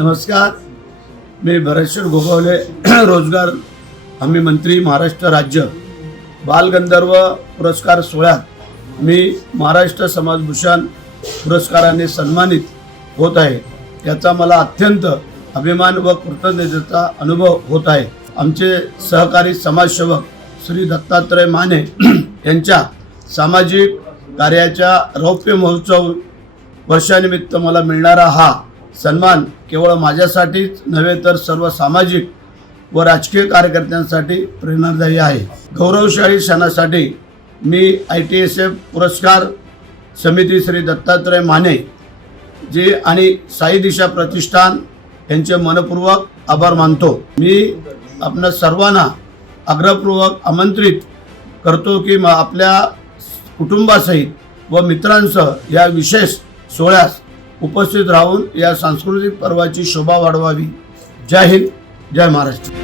नमस्कार, मी भरतशेठ गोगावले, रोजगार हमी मंत्री, महाराष्ट्र राज्य। बालगंधर्व पुरस्कार सोहळ्यात मी महाराष्ट्र समाजभूषण पुरस्काराने सन्मानित होत आहे। याचा मला अत्यंत अभिमान व कृतज्ञतेचा अनुभव होत आहे। आमचे सहकारी समाजसेवक श्री दत्तात्रय माने यांच्या सामाजिक कार्याच्या रौप्य महोत्सव वर्षानिमित्त मला मिळणारा हा सन्मान केवळ माझ्यासाठीच नव्हे तर सर्व सामाजिक व राजकीय कार्यकर्त्यांसाठी प्रेरणादायी आहे। गौरवशाली क्षणासाठी मी ITSF पुरस्कार समिती श्री दत्तात्रय माने जी आणि साई दिशा प्रतिष्ठान यांचे मनपूर्वक आभार मानतो। मी आपणा सर्वांना आग्रहपूर्वक आमंत्रित करतो की आपल्या कुटुंबासहित व मित्रांसह या विशेष सोहळ्यास उपस्थित राहून या सांस्कृतिक पर्वाची शोभा वाढवावी। जय हिंद, जय महाराष्ट्र।